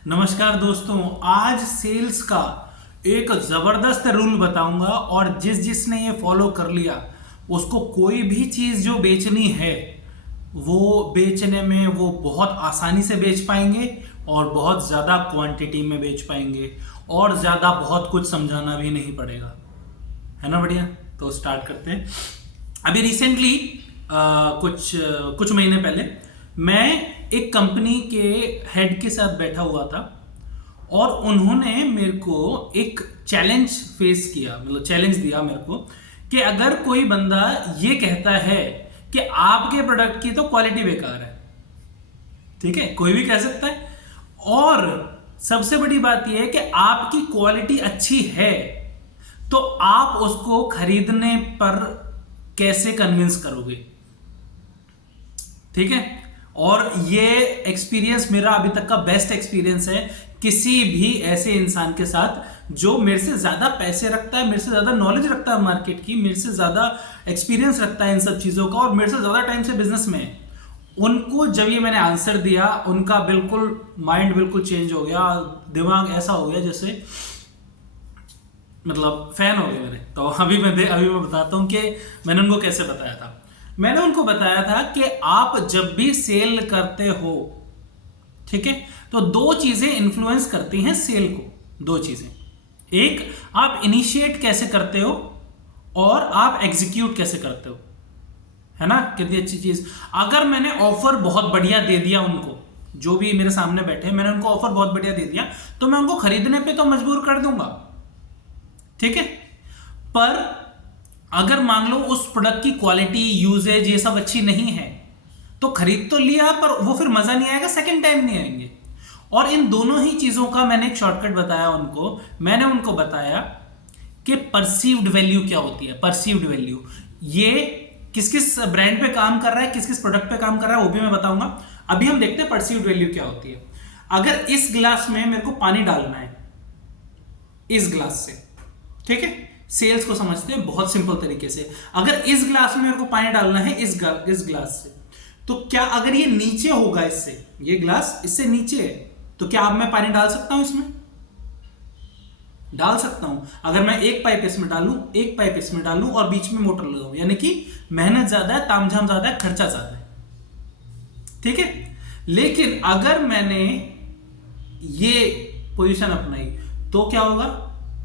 नमस्कार दोस्तों, आज सेल्स का एक जबरदस्त रूल बताऊंगा और जिसने ये फॉलो कर लिया उसको कोई भी चीज जो बेचनी है वो बेचने में वो बहुत आसानी से बेच पाएंगे और बहुत ज्यादा क्वांटिटी में बेच पाएंगे और ज्यादा बहुत कुछ समझाना भी नहीं पड़ेगा। है ना बढ़िया? तो स्टार्ट करते हैं। अभी रिसेंटली कुछ महीने पहले मैं एक कंपनी के हेड के साथ बैठा हुआ था और उन्होंने मेरे को एक चैलेंज फेस किया, मतलब चैलेंज दिया मेरे को कि अगर कोई बंदा ये कहता है कि आपके प्रोडक्ट की तो क्वालिटी बेकार है, ठीक है, कोई भी कह सकता है, और सबसे बड़ी बात यह है कि आपकी क्वालिटी अच्छी है तो आप उसको खरीदने पर कैसे कन्विंस करोगे? ठीक है। और ये एक्सपीरियंस मेरा अभी तक का बेस्ट एक्सपीरियंस है किसी भी ऐसे इंसान के साथ जो मेरे से ज्यादा पैसे रखता है, मेरे से ज्यादा नॉलेज रखता है मार्केट की, मेरे से ज्यादा एक्सपीरियंस रखता है इन सब चीजों का और मेरे से ज्यादा टाइम से बिजनेस में है। उनको जब ये मैंने आंसर दिया, उनका बिल्कुल माइंड बिल्कुल चेंज हो गया, दिमाग ऐसा हो गया जैसे मतलब फैन हो गए मेरे। तो अभी मैं बताता हूं कि मैंने उनको कैसे बताया था। मैंने उनको बताया था कि आप जब भी सेल करते हो, ठीक है, तो दो चीजें इन्फ्लुएंस करती हैं सेल को। दो चीजें, एक आप इनिशिएट कैसे करते हो और आप एग्जीक्यूट कैसे करते हो। है ना? कितनी अच्छी चीज। अगर मैंने ऑफर बहुत बढ़िया दे दिया उनको, जो भी मेरे सामने बैठे, मैंने उनको ऑफर बहुत बढ़िया दे दिया तो मैं उनको खरीदने पे तो मजबूर कर दूंगा, ठीक है। पर अगर मान लो उस प्रोडक्ट की क्वालिटी, यूजेज ये सब अच्छी नहीं है तो खरीद तो लिया पर वो फिर मजा नहीं आएगा, सेकंड टाइम नहीं आएंगे। और इन दोनों ही चीजों का मैंने एक शॉर्टकट बताया उनको। मैंने उनको बताया कि परसीव्ड वैल्यू क्या होती है। परसीव्ड वैल्यू ये किस किस ब्रांड पे काम कर रहा है, किस किस प्रोडक्ट पे काम कर रहा है, वो भी मैं बताऊंगा। अभी हम देखते हैं परसीव्ड वैल्यू क्या होती है। अगर इस गिलास में मेरे को पानी डालना है, इस गिलास से, ठीक है, सेल्स को समझते हैं बहुत सिंपल तरीके से। अगर इस ग्लास में मेरे को पानी डालना है इस ग्लास से, तो क्या अगर ये नीचे होगा, इससे, ये ग्लास इससे नीचे है, तो क्या अब मैं पानी डाल सकता हूं इसमें? डाल सकता हूं। अगर मैं एक पाइप इसमें डालूं, एक पाइप इसमें डालूं और बीच में मोटर लगाऊं, यानी कि मेहनत ज्यादा है, तामझाम ज्यादा है, खर्चा ज्यादा है, ठीक है। लेकिन अगर मैंने ये पोजीशन अपनाई तो क्या होगा?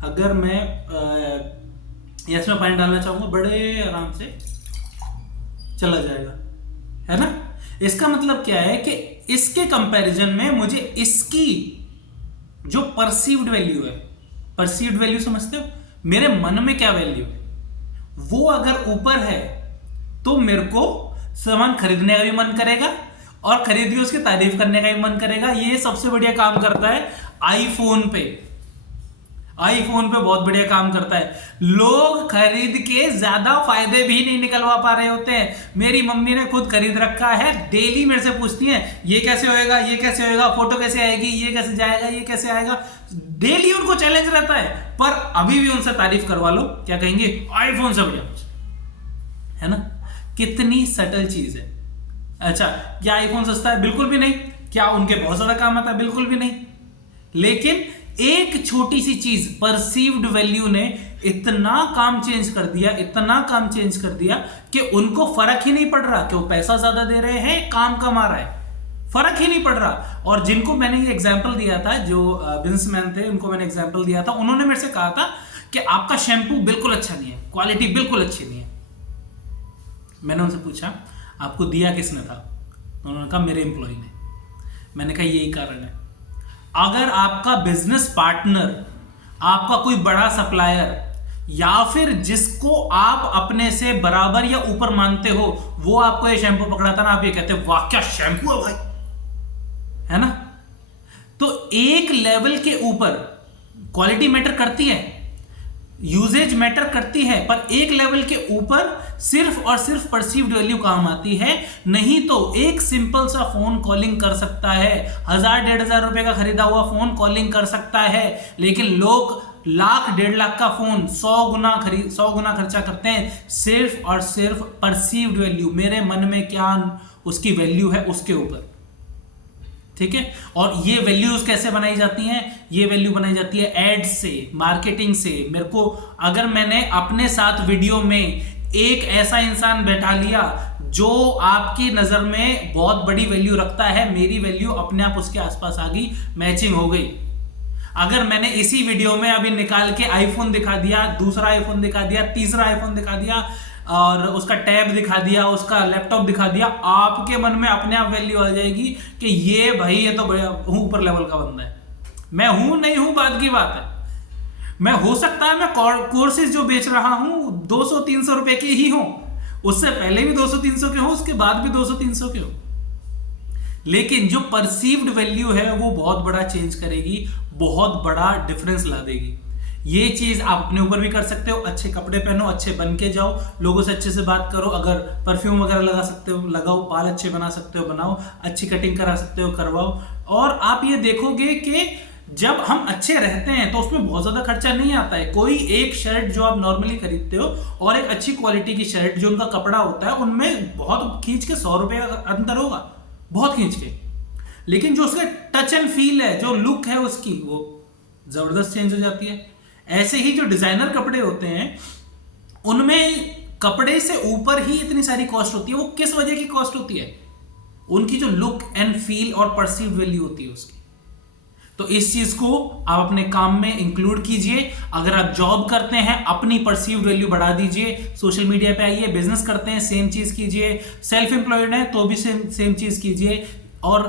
अगर मैं इसमें पानी डालना चाहूंगा, बड़े आराम से चला जाएगा, है ना। इसका मतलब क्या है कि इसके कंपैरिजन में मुझे इसकी जो परसीव्ड वैल्यू है, परसीव्ड वैल्यू समझते हो, मेरे मन में क्या वैल्यू है, वो अगर ऊपर है तो मेरे को सामान खरीदने का भी मन करेगा और खरीद के उसकी तारीफ करने का भी मन करेगा। ये सबसे बढ़िया काम करता है आईफोन पे। आईफोन पे बहुत बढ़िया काम करता है। लोग खरीद के ज्यादा फायदे भी नहीं निकलवा पा रहे होते हैं। मेरी मम्मी ने खुद खरीद रखा है, डेली मेरे से पूछती हैं ये कैसे होएगा, ये कैसे होएगा, फोटो कैसे आएगी, ये कैसे जाएगा, ये कैसे आएगा। डेली उनको चैलेंज रहता है, पर अभी भी उनसे तारीफ करवा लो, क्या कहेंगे? आईफोन से बढ़िया। है ना? कितनी सटल चीज है। अच्छा, क्या आईफोन सस्ता है? बिल्कुल भी नहीं। क्या उनके बहुत ज्यादा काम आता है? बिल्कुल भी नहीं। लेकिन एक छोटी सी चीज, परसीव्ड वैल्यू, ने इतना काम चेंज कर दिया, इतना काम चेंज कर दिया कि उनको फर्क ही नहीं पड़ रहा कि वो पैसा ज्यादा दे रहे हैं, काम कम आ रहा है, फर्क ही नहीं पड़ रहा। और जिनको मैंने ये एग्जांपल दिया था, जो बिजनेसमैन थे, उनको मैंने एग्जांपल दिया था, उन्होंने मेरे से कहा था कि आपका शैम्पू बिल्कुल अच्छा नहीं है, क्वालिटी बिल्कुल अच्छी नहीं है। मैंने उनसे पूछा आपको दिया किसने था? उन्होंने कहा मेरे एम्प्लॉय ने। मैंने कहा यही कारण है। अगर आपका बिजनेस पार्टनर, आपका कोई बड़ा सप्लायर, या फिर जिसको आप अपने से बराबर या ऊपर मानते हो, वो आपको ये शैम्पू पकड़ाता ना, आप ये कहते हैं वाह क्या शैम्पू है भाई, है ना। तो एक लेवल के ऊपर क्वालिटी मैटर करती है, यूजेज मैटर करती है, पर एक लेवल के ऊपर सिर्फ और सिर्फ परसीव्ड वैल्यू काम आती है। नहीं तो एक सिंपल सा फोन कॉलिंग कर सकता है, 1000-1500 रुपए का खरीदा हुआ फोन कॉलिंग कर सकता है, लेकिन लोग लाख 1.5 लाख का फोन 100 गुना खर्चा करते हैं सिर्फ और सिर्फ परसीव्ड वैल्यू, मेरे मन में क्या उसकी वैल्यू है उसके ऊपर। ठीक है। और ये वैल्यूज कैसे बनाई जाती हैं? ये वैल्यू बनाई जाती है एड्स से, मार्केटिंग से। मेरे को अगर मैंने अपने साथ वीडियो में एक ऐसा इंसान बैठा लिया जो आपकी नजर में बहुत बड़ी वैल्यू रखता है, मेरी वैल्यू अपने आप उसके आसपास आ गई, मैचिंग हो गई। अगर मैंने इसी वीडियो में अभी निकाल के आईफोन दिखा दिया, दूसरा आईफोन दिखा दिया, तीसरा आईफोन दिखा दिया और उसका टैब दिखा दिया, उसका लैपटॉप दिखा दिया, आपके मन में अपने आप वैल्यू आ जाएगी कि ये भाई ये तो बड़ा ऊपर लेवल का बंदा है। मैं हूं नहीं हूं बात की बात है। मैं हो सकता है मैं कोर्सेज जो बेच रहा हूं 200-300 रुपए के ही हूं, उससे पहले भी 200-300 के हो, उसके बाद भी 200-300 के हो, लेकिन जो परसीव्ड वैल्यू है वो बहुत बड़ा चेंज करेगी, बहुत बड़ा डिफरेंस ला देगी। ये चीज आप अपने ऊपर भी कर सकते हो। अच्छे कपड़े पहनो, अच्छे बन के जाओ, लोगों से अच्छे से बात करो, अगर परफ्यूम वगैरह लगा सकते हो लगाओ, बाल अच्छे बना सकते हो बनाओ, अच्छी कटिंग करा सकते हो करवाओ। और आप ये देखोगे कि जब हम अच्छे रहते हैं तो उसमें बहुत ज्यादा खर्चा नहीं आता है। कोई एक शर्ट जो आप नॉर्मली खरीदते हो और एक अच्छी क्वालिटी की शर्ट जो उनका कपड़ा होता है, उनमें बहुत खींच के 100 रुपए अंतर होगा, बहुत खींच के, लेकिन जो उसका टच एंड फील है, जो लुक है उसकी, वो जबरदस्त चेंज हो जाती है। ऐसे ही जो डिजाइनर कपड़े होते हैं उनमें कपड़े से ऊपर ही इतनी सारी कॉस्ट होती है। वो किस वजह की कॉस्ट होती है? उनकी जो लुक एंड फील और परसीव वैल्यू होती है उसकी। तो इस चीज को आप अपने काम में इंक्लूड कीजिए। अगर आप जॉब करते हैं अपनी परसीव्ड वैल्यू बढ़ा दीजिए, सोशल मीडिया पे आइए, बिजनेस करते हैं सेम चीज कीजिए, सेल्फ एम्प्लॉयड है तो भी सेम चीज कीजिए। और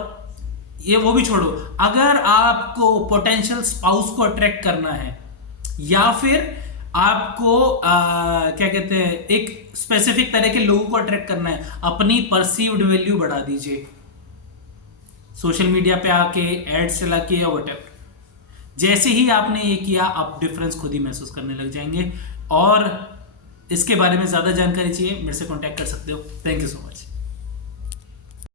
ये वो भी छोड़ो, अगर आपको पोटेंशियल स्पाउस को अट्रैक्ट करना है या फिर आपको क्या कहते हैं, एक स्पेसिफिक तरह के लोगों को अट्रैक्ट करना है, अपनी परसीव्ड वैल्यू बढ़ा दीजिए। सोशल मीडिया पे आके एड्स चला के या व्हाटएवर, जैसे ही आपने ये किया आप डिफरेंस खुद ही महसूस करने लग जाएंगे। और इसके बारे में ज्यादा जानकारी चाहिए मेरे से कांटेक्ट कर सकते हो। Thank you so much.